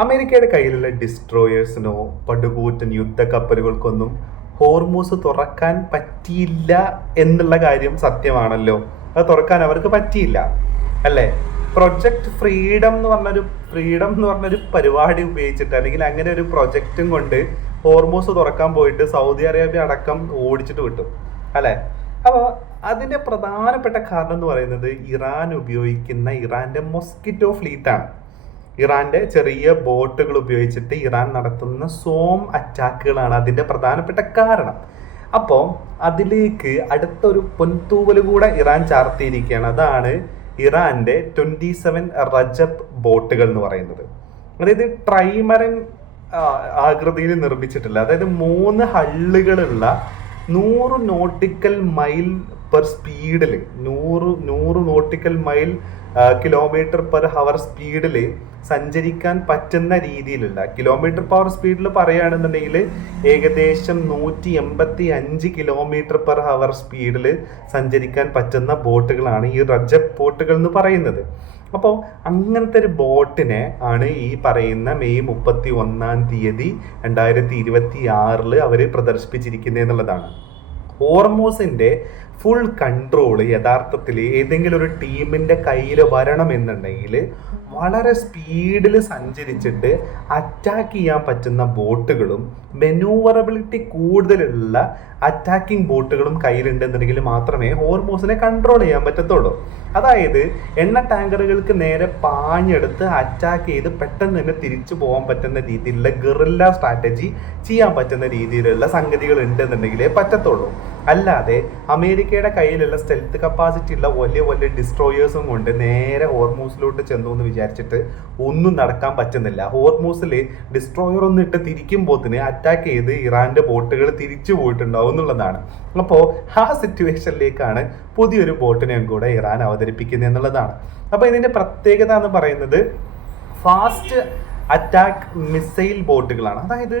അമേരിക്കയുടെ കയ്യിലുള്ള ഡിസ്ട്രോയേഴ്സിനോ പടുകൂറ്റൻ യുദ്ധക്കപ്പലുകൾക്കൊന്നും ഹോർമൂസ് തുറക്കാൻ പറ്റിയില്ല എന്നുള്ള കാര്യം സത്യമാണല്ലോ. അത് തുറക്കാൻ അവർക്ക് പറ്റിയില്ല, അല്ലേ? പ്രൊജക്ട് ഫ്രീഡം എന്ന് പറഞ്ഞൊരു പരിപാടി ഉപയോഗിച്ചിട്ട്, അല്ലെങ്കിൽ അങ്ങനെ ഒരു പ്രൊജക്റ്റും കൊണ്ട് ഹോർമൂസ് തുറക്കാൻ പോയിട്ട് സൗദി അറേബ്യ അടക്കം ഓടിച്ചിട്ട് വിട്ടു, അല്ലേ? അപ്പോൾ അതിന്റെ പ്രധാനപ്പെട്ട കാരണം എന്ന് പറയുന്നത് ഇറാന്റെ മൊസ്കിറ്റോ ഫ്ലീറ്റാണ്. ഇറാന്റെ ചെറിയ ബോട്ടുകൾ ഉപയോഗിച്ചിട്ട് ഇറാൻ നടത്തുന്ന അറ്റാക്കുകളാണ് അതിന്റെ പ്രധാനപ്പെട്ട കാരണം. അപ്പോൾ അതിലേക്ക് അടുത്തൊരു പൊൻതൂവൽ കൂടെ ഇറാൻ ചാർത്തിയിരിക്കുകയാണ്. അതാണ് ഇറാന്റെ 27 റജബ് ബോട്ടുകൾ എന്ന് പറയുന്നത്. അതായത് ട്രൈമറൻ ആകൃതിയിൽ നിർമ്മിച്ചിട്ടില്ല. അതായത് 3 ഹള്ളുകളുള്ള 100 നോട്ടിക്കൽ മൈൽ പെർ സ്പീഡിൽ 100 nautical mile kilometre per hour സ്പീഡിൽ സഞ്ചരിക്കാൻ പറ്റുന്ന രീതിയിലുള്ള, കിലോമീറ്റർ പവർ സ്പീഡിൽ പറയുകയാണെന്നുണ്ടെങ്കിൽ ഏകദേശം 185 കിലോമീറ്റർ പെർ ഹവർ സ്പീഡിൽ സഞ്ചരിക്കാൻ പറ്റുന്ന ബോട്ടുകളാണ് ഈ റജബ് ബോട്ടുകൾ എന്ന് പറയുന്നത്. അപ്പോൾ അങ്ങനത്തെ ഒരു ബോട്ടിനെ ആണ് ഈ പറയുന്ന മെയ് 31 2026 അവർ പ്രദർശിപ്പിച്ചിരിക്കുന്നത് എന്നുള്ളതാണ്. ഹോർമൂസിന്റെ ഫുൾ കൺട്രോൾ യഥാർത്ഥത്തിൽ ഏതെങ്കിലും ഒരു ടീമിന്റെ കയ്യിൽ വരണമെന്നുണ്ടെങ്കിൽ വളരെ സ്പീഡിൽ സഞ്ചരിച്ചിട്ട് അറ്റാക്ക് ചെയ്യാൻ പറ്റുന്ന ബോട്ടുകളും മെനൂവറബിലിറ്റി കൂടുതലുള്ള അറ്റാക്കിംഗ് ബോട്ടുകളും കയ്യിലുണ്ടെന്നുണ്ടെങ്കിൽ മാത്രമേ ഹോർമൂസിനെ കൺട്രോൾ ചെയ്യാൻ പറ്റത്തുള്ളൂ. അതായത് എണ്ണ ടാങ്കറുകൾക്ക് നേരെ പാഞ്ഞെടുത്ത് അറ്റാക്ക് ചെയ്ത് പെട്ടെന്ന് തന്നെ തിരിച്ചു പോകാൻ പറ്റുന്ന രീതിയിലുള്ള ഗറില്ല സ്ട്രാറ്റജി ചെയ്യാൻ പറ്റുന്ന രീതിയിലുള്ള സംഗതികൾ ഉണ്ടെന്നുണ്ടെങ്കിലേ പറ്റത്തുള്ളൂ. അല്ലാതെ അമേരിക്കയുടെ കയ്യിലുള്ള സ്റ്റെൽത്ത് കപ്പാസിറ്റി ഉള്ള വലിയ വലിയ ഡിസ്ട്രോയേഴ്സും കൊണ്ട് നേരെ ഹോർമൂസിലോട്ട് ചെന്നു എന്ന് വിചാരിച്ചിട്ട് ഒന്നും നടക്കാൻ പറ്റുന്നില്ല. ഹോർമൂസിൽ ഡിസ്ട്രോയർ ഒന്നും ഇട്ട് തിരിക്കുമ്പോത്തിന് അറ്റാക്ക് ചെയ്ത് ഇറാന്റെ ബോട്ടുകൾ തിരിച്ചു പോയിട്ടുണ്ടാവും എന്നുള്ളതാണ്. അപ്പോൾ ആ സിറ്റുവേഷനിലേക്കാണ് പുതിയൊരു ബോട്ടിനെയും കൂടെ ഇറാൻ അവതരിപ്പിക്കുന്നത് എന്നുള്ളതാണ്. അപ്പോൾ ഇതിന്റെ പ്രത്യേകത എന്ന് പറയുന്നത് ഫാസ്റ്റ് അറ്റാക്ക് മിസൈൽ ബോട്ടുകളാണ്. അതായത്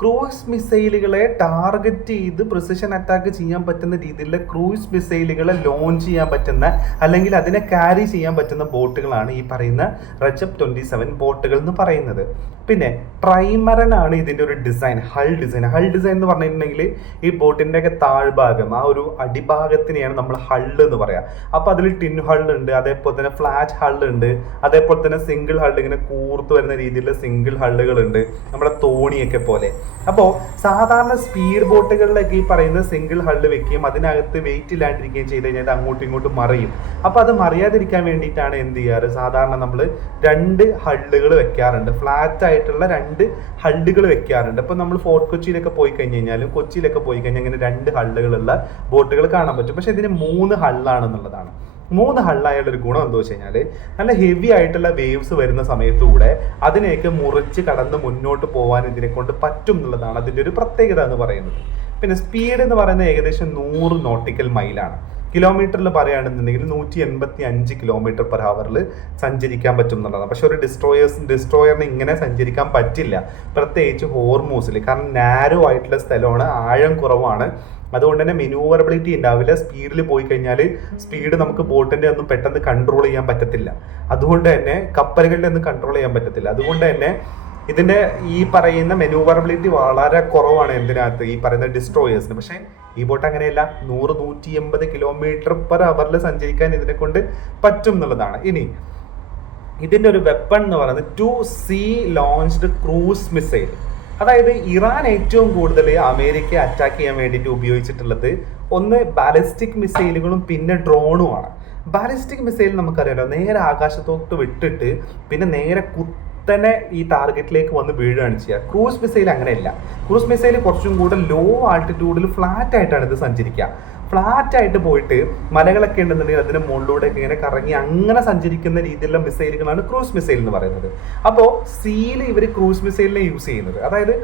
ക്രൂയിസ് മിസൈലുകളെ ടാർഗറ്റ് ചെയ്ത് പ്രിസിഷൻ അറ്റാക്ക് ചെയ്യാൻ പറ്റുന്ന രീതിയിലുള്ള ക്രൂയിസ് മിസൈലുകളെ ലോഞ്ച് ചെയ്യാൻ പറ്റുന്ന, അല്ലെങ്കിൽ അതിനെ ക്യാരി ചെയ്യാൻ പറ്റുന്ന ബോട്ടുകളാണ് ഈ പറയുന്ന റജബ് 27 ബോട്ടുകൾ എന്ന് പറയുന്നത്. പിന്നെ ട്രൈമറൻ ആണ് ഇതിന്റെ ഒരു ഡിസൈൻ, ഹൾ ഡിസൈൻ എന്ന് പറഞ്ഞിട്ടുണ്ടെങ്കിൽ ഈ ബോട്ടിന്റെ ഒക്കെ താഴ്ഭാഗം, ആ ഒരു അടിഭാഗത്തിനെയാണ് നമ്മൾ ഹള്ള് എന്ന് പറയാം. അപ്പൊ അതിൽ ടിൻ ഹള്ള് ഉണ്ട്, അതേപോലെ തന്നെ ഫ്ലാറ്റ് ഹള്ള് ഉണ്ട്, അതേപോലെ തന്നെ സിംഗിൾ ഹള്ള്, ഇങ്ങനെ കൂർത്ത് വരുന്ന രീതിയിലുള്ള സിംഗിൾ ഹള്ളുകൾ ഉണ്ട്, നമ്മുടെ തോണിയൊക്കെ പോലെ. അപ്പോൾ സാധാരണ സ്പീഡ് ബോട്ടുകളിലൊക്കെ ഈ പറയുന്ന സിംഗിൾ ഹള്ള് വെക്കുകയും അതിനകത്ത് വെയിറ്റ് ഇല്ലാണ്ടിരിക്കുകയും ചെയ്ത് കഴിഞ്ഞാൽ അങ്ങോട്ടും ഇങ്ങോട്ടും മറിയും. അപ്പോൾ അത് മറിയാതിരിക്കാൻ വേണ്ടിയിട്ടാണ് എന്ത് ചെയ്യാറ്, സാധാരണ നമ്മൾ 2 ഹള്ളുകൾ വെക്കാറുണ്ട്, ഫ്ലാറ്റ് ആയിട്ടുള്ള 2 ഹള്ളുകൾ വെക്കാറുണ്ട്. അപ്പോൾ നമ്മൾ ഫോർട്ട് കൊച്ചിയിലൊക്കെ പോയി കഴിഞ്ഞാലും കൊച്ചിയിലൊക്കെ പോയി കഴിഞ്ഞാൽ ഇങ്ങനെ 2 ഹള്ളുകളുള്ള ബോട്ടുകൾ കാണാൻ പറ്റും. പക്ഷെ ഇതിന് 3 ഹള്ളാണെന്നുള്ളതാണ്. 3 ഹള്ളായുള്ള ഒരു ഗുണം എന്താ വെച്ച് കഴിഞ്ഞാൽ നല്ല ഹെവി ആയിട്ടുള്ള വേവ്സ് വരുന്ന സമയത്തൂടെ അതിനെയൊക്കെ മുറിച്ച് കടന്ന് മുന്നോട്ട് പോകാൻ ഇതിനെ കൊണ്ട് പറ്റും എന്നുള്ളതാണ് അതിൻ്റെ ഒരു പ്രത്യേകത എന്ന് പറയുന്നത്. പിന്നെ സ്പീഡ് എന്ന് പറയുന്നത് ഏകദേശം 100 നോട്ടിക്കൽ മൈലാണ്. കിലോമീറ്ററിൽ പറയുകയാണെന്നുണ്ടെങ്കിൽ 185 കിലോമീറ്റർ പെർ ഹവറിൽ സഞ്ചരിക്കാൻ പറ്റും എന്നുള്ളതാണ്. പക്ഷെ ഒരു ഡിസ്ട്രോയറിന് ഇങ്ങനെ സഞ്ചരിക്കാൻ പറ്റില്ല, പ്രത്യേകിച്ച് ഹോർമൂസിൽ. കാരണം നാരോ ആയിട്ടുള്ള സ്ഥലമാണ്, ആഴം കുറവാണ്. അതുകൊണ്ട് തന്നെ മെനൂവറബിലിറ്റി ഉണ്ടാവില്ല. സ്പീഡിൽ പോയി കഴിഞ്ഞാൽ സ്പീഡ് നമുക്ക് ബോട്ടിന്റെ ഒന്നും പെട്ടെന്ന് കൺട്രോൾ ചെയ്യാൻ പറ്റത്തില്ല. അതുകൊണ്ട് തന്നെ കപ്പലുകളുടെ ഒന്നും കൺട്രോൾ ചെയ്യാൻ പറ്റത്തില്ല. അതുകൊണ്ട് തന്നെ ഇതിന്റെ ഈ പറയുന്ന മെനൂവറബിലിറ്റി വളരെ കുറവാണ് എന്തിനകത്ത്, ഈ പറയുന്ന ഡിസ്ട്രോയേഴ്സിന്. പക്ഷെ ഈ ബോട്ട് അങ്ങനെയല്ല, 100-180 കിലോമീറ്റർ പെർ ഹവറിൽ സഞ്ചരിക്കാൻ ഇതിനെ കൊണ്ട് പറ്റും എന്നുള്ളതാണ്. ഇനി ഇതിന്റെ ഒരു വെപ്പൺ എന്ന് പറയുന്നത് 2 സീ ലോഞ്ച്ഡ് ക്രൂസ് മിസൈൽ. അതായത് ഇറാൻ ഏറ്റവും കൂടുതൽ അമേരിക്കയെ അറ്റാക്ക് ചെയ്യാൻ വേണ്ടിയിട്ട് ഉപയോഗിച്ചിട്ടുള്ളത് ഒന്ന് ബാലിസ്റ്റിക് മിസൈലുകളും പിന്നെ ഡ്രോണുമാണ്. ബാലിസ്റ്റിക് മിസൈൽ നമുക്കറിയാലോ, നേരെ ആകാശത്തോട്ട് വിട്ടിട്ട് പിന്നെ നേരെ കുത്തനെ ഈ ടാർഗറ്റിലേക്ക് വന്ന് വീഴുകയാണ് ചെയ്യുക. ക്രൂസ് മിസൈൽ അങ്ങനെയല്ല. ക്രൂസ് മിസൈൽ കുറച്ചും കൂടെ ലോ ആൾട്ടിറ്റ്യൂഡിൽ ഫ്ലാറ്റ് ആയിട്ടാണ് ഇത് സഞ്ചരിക്കുക. ഫ്ലാറ്റ് ആയിട്ട് പോയിട്ട് മലകളൊക്കെ ഉണ്ടെന്നുണ്ടെങ്കിൽ അതിന് മുകളിലൂടെയൊക്കെ ഇങ്ങനെ കറങ്ങി അങ്ങനെ സഞ്ചരിക്കുന്ന രീതിയിലുള്ള മിസൈലുകളാണ് ക്രൂസ് മിസൈൽ എന്ന് പറയുന്നത്. അപ്പോൾ സീയിൽ ഇവർ ക്രൂസ് മിസൈലിനെ യൂസ് ചെയ്യുന്നത്, അതായത്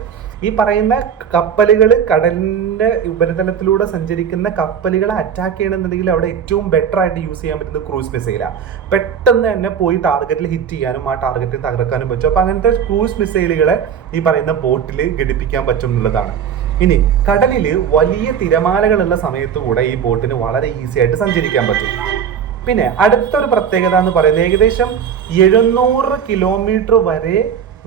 ഈ പറയുന്ന കപ്പലുകൾ, കടലിന്റെ ഉപരിതലത്തിലൂടെ സഞ്ചരിക്കുന്ന കപ്പലുകളെ അറ്റാക്ക് ചെയ്യണമെന്നുണ്ടെങ്കിൽ അവിടെ ഏറ്റവും ബെറ്റർ ആയിട്ട് യൂസ് ചെയ്യാൻ പറ്റുന്നത് ക്രൂസ് മിസൈലാണ്. പെട്ടെന്ന് തന്നെ പോയി ടാർഗറ്റിൽ ഹിറ്റ് ചെയ്യാനും ആ ടാർഗറ്റിൽ തകർക്കാനും പറ്റും. അപ്പോൾ അങ്ങനത്തെ ക്രൂസ് മിസൈലുകളെ ഈ പറയുന്ന ബോട്ടിൽ ഘടിപ്പിക്കാൻ പറ്റും എന്നുള്ളതാണ്. ഇനി കടലിൽ വലിയ തിരമാലകളുള്ള സമയത്ത് കൂടെ ഈ ബോട്ടിന് വളരെ ഈസി ആയിട്ട് സഞ്ചരിക്കാൻ പറ്റും. പിന്നെ അടുത്തൊരു പ്രത്യേകത എന്ന് പറയുന്നത് ഏകദേശം 700 കിലോമീറ്റർ വരെ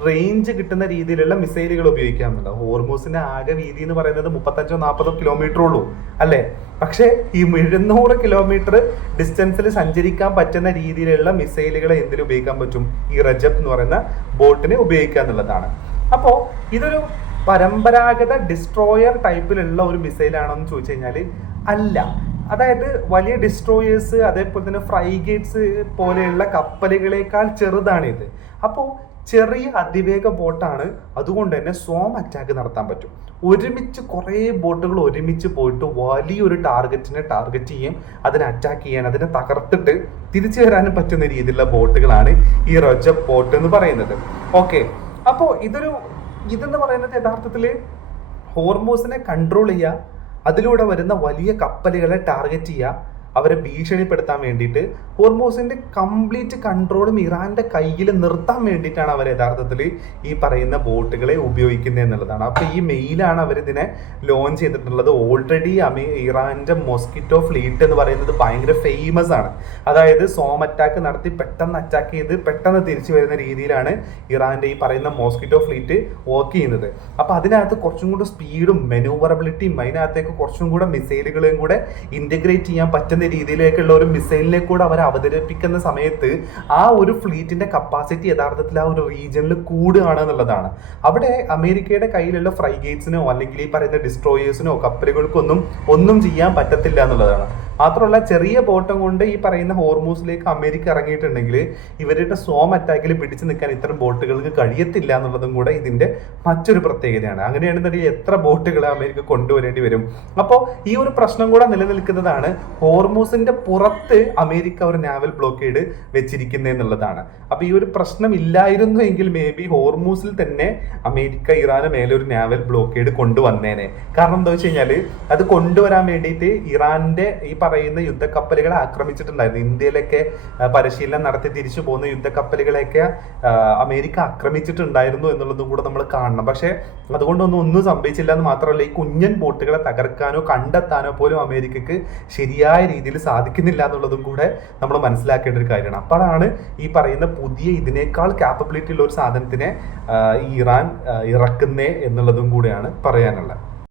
റേഞ്ച് കിട്ടുന്ന രീതിയിലുള്ള മിസൈലുകൾ ഉപയോഗിക്കാം എന്നുള്ളത്. ഹോർമൂസിന്റെ ആകെ വീതി എന്ന് പറയുന്നത് 35-40 കിലോമീറ്റർ ഉള്ളൂ അല്ലേ? പക്ഷേ ഈ 700 കിലോമീറ്റർ ഡിസ്റ്റൻസിൽ സഞ്ചരിക്കാൻ പറ്റുന്ന രീതിയിലുള്ള മിസൈലുകളെ എന്തിനു ഉപയോഗിക്കാൻ പറ്റും? ഈ റജബ് എന്ന് പറയുന്ന ബോട്ടിന് ഉപയോഗിക്കുക എന്നുള്ളതാണ്. അപ്പോൾ ഇതൊരു പരമ്പരാഗത ഡിസ്ട്രോയർ ടൈപ്പിലുള്ള ഒരു മിസൈലാണോ എന്ന് ചോദിച്ചു കഴിഞ്ഞാൽ അല്ല. അതായത് വലിയ ഡിസ്ട്രോയേഴ്സ് അതേപോലെ തന്നെ ഫ്രൈഗേറ്റ്സ് പോലെയുള്ള കപ്പലുകളേക്കാൾ ചെറുതാണിത്. അപ്പോൾ ചെറിയ അതിവേഗ ബോട്ടാണ്, അതുകൊണ്ട് തന്നെ സ്വാം അറ്റാക്ക് നടത്താൻ പറ്റും. ഒരുമിച്ച് കുറേ ബോട്ടുകൾ ഒരുമിച്ച് പോയിട്ട് വലിയൊരു ടാർഗറ്റിനെ ടാർഗറ്റ് ചെയ്യും, അതിനെ അറ്റാക്ക് ചെയ്യാൻ, അതിനെ തകർത്തിട്ട് തിരിച്ചു വരാനും പറ്റുന്ന രീതിയിലുള്ള ബോട്ടുകളാണ് ഈ റജബ് ബോട്ട് എന്ന് പറയുന്നത്. ഓക്കെ, അപ്പോൾ ഇതെന്ന് പറയുന്നത് യഥാർത്ഥത്തിൽ ഹോർമൂസിനെ കൺട്രോൾ ചെയ്യുക, അതിലൂടെ വരുന്ന വലിയ കപ്പലുകളെ ടാർഗറ്റ് ചെയ്യുക, അവരെ ഭീഷണിപ്പെടുത്താൻ വേണ്ടിയിട്ട് ഹോർമൂസിന്റെ കംപ്ലീറ്റ് കൺട്രോളും ഇറാന്റെ കയ്യിൽ നിർത്താൻ വേണ്ടിയിട്ടാണ് അവർ യഥാർത്ഥത്തിൽ ഈ പറയുന്ന ബോട്ടുകളെ ഉപയോഗിക്കുന്നത് എന്നുള്ളതാണ്. അപ്പോൾ ഈ മെയിലാണ് അവരിതിനെ ലോഞ്ച് ചെയ്തിട്ടുള്ളത്. ഓൾറെഡി ഇറാന്റെ മോസ്കിറ്റോ ഫ്ലീറ്റ് എന്ന് പറയുന്നത് ഭയങ്കര ഫേമസ് ആണ്. അതായത് സോം അറ്റാക്ക് നടത്തി പെട്ടെന്ന് അറ്റാക്ക് ചെയ്ത് പെട്ടെന്ന് തിരിച്ചു വരുന്ന രീതിയിലാണ് ഇറാന്റെ ഈ പറയുന്ന മോസ്കിറ്റോ ഫ്ലീറ്റ് വർക്ക് ചെയ്യുന്നത്. അപ്പോൾ അതിനകത്ത് കുറച്ചും കൂടെ സ്പീഡും മെനൂവറബിലിറ്റിയും അതിനകത്തേക്ക് കുറച്ചും കൂടെ മിസൈലുകളെയും കൂടെ ഇന്റഗ്രേറ്റ് ചെയ്യാൻ പറ്റുന്ന രീതിയിലേക്കുള്ള ഒരു മിസൈലിനെ കൂടെ അവർ അവതരിപ്പിക്കുന്ന സമയത്ത് ആ ഒരു ഫ്ലീറ്റിന്റെ കപ്പാസിറ്റി യഥാർത്ഥത്തിൽ ആ ഒരു റീജിയനിൽ കൂടുകയാണ് എന്നുള്ളതാണ്. അവിടെ അമേരിക്കയുടെ കയ്യിലുള്ള ഫ്രൈഗേറ്റ്സിനോ അല്ലെങ്കിൽ ഈ പറയുന്ന ഡിസ്ട്രോയേഴ്സിനോ കപ്പലുകൾക്കൊന്നും ഒന്നും ചെയ്യാൻ പറ്റത്തില്ല എന്നുള്ളതാണ്. മാത്രമല്ല ചെറിയ ബോട്ടം കൊണ്ട് ഈ പറയുന്ന ഹോർമൂസിലേക്ക് അമേരിക്ക ഇറങ്ങിയിട്ടുണ്ടെങ്കിൽ ഇവരുടെ സ്വാം അറ്റാക്കിൽ പിടിച്ചു നിൽക്കാൻ ഇത്തരം ബോട്ടുകൾക്ക് കഴിയത്തില്ല എന്നുള്ളതും കൂടെ ഇതിന്റെ മറ്റൊരു പ്രത്യേകതയാണ്. അങ്ങനെയാണെന്നുണ്ടെങ്കിൽ എത്ര ബോട്ടുകളെ അമേരിക്ക കൊണ്ടുവരേണ്ടി വരും. അപ്പോൾ ഈ ഒരു പ്രശ്നം കൂടെ നിലനിൽക്കുന്നതാണ് ഹോർമൂസിന്റെ പുറത്ത് അമേരിക്ക ഒരു നാവൽ ബ്ലോക്കേഡ് വെച്ചിരിക്കുന്നത് എന്നുള്ളതാണ്. അപ്പൊ ഈ ഒരു പ്രശ്നം ഇല്ലായിരുന്നു എങ്കിൽ മേ ബി ഹോർമൂസിൽ തന്നെ അമേരിക്ക ഇറാന് മേലെ ഒരു നാവൽ ബ്ലോക്കേഡ് കൊണ്ടുവന്നേനെ. കാരണം എന്താ വെച്ച് കഴിഞ്ഞാൽ അത് കൊണ്ടുവരാൻ വേണ്ടിയിട്ട് ഇറാന്റെ ഈ പറയുന്ന യുദ്ധക്കപ്പലുകളെ ആക്രമിച്ചിട്ടുണ്ടായിരുന്നു. ഇന്ത്യയിലൊക്കെ പരിശീലനം നടത്തി തിരിച്ചു പോകുന്ന യുദ്ധക്കപ്പലുകളെയൊക്കെ അമേരിക്ക ആക്രമിച്ചിട്ടുണ്ടായിരുന്നു എന്നുള്ളതും കൂടെ നമ്മൾ കാണണം. പക്ഷെ അതുകൊണ്ടൊന്നും സംഭവിച്ചില്ല എന്ന് മാത്രമല്ല, ഈ കുഞ്ഞൻ ബോട്ടുകളെ തകർക്കാനോ കണ്ടെത്താനോ പോലും അമേരിക്കക്ക് ശരിയായ രീതിയിൽ സാധിക്കുന്നില്ല എന്നുള്ളതും കൂടെ നമ്മൾ മനസ്സിലാക്കേണ്ട ഒരു കാര്യമാണ്. അപ്പോഴാണ് ഈ പറയുന്ന പുതിയ ഇതിനേക്കാൾ ക്യാപ്പബിലിറ്റി ഉള്ള ഒരു സാധനത്തിനെ ഇറാൻ ഇറക്കുന്നേ എന്നുള്ളതും കൂടെയാണ് പറയാനുള്ളത്.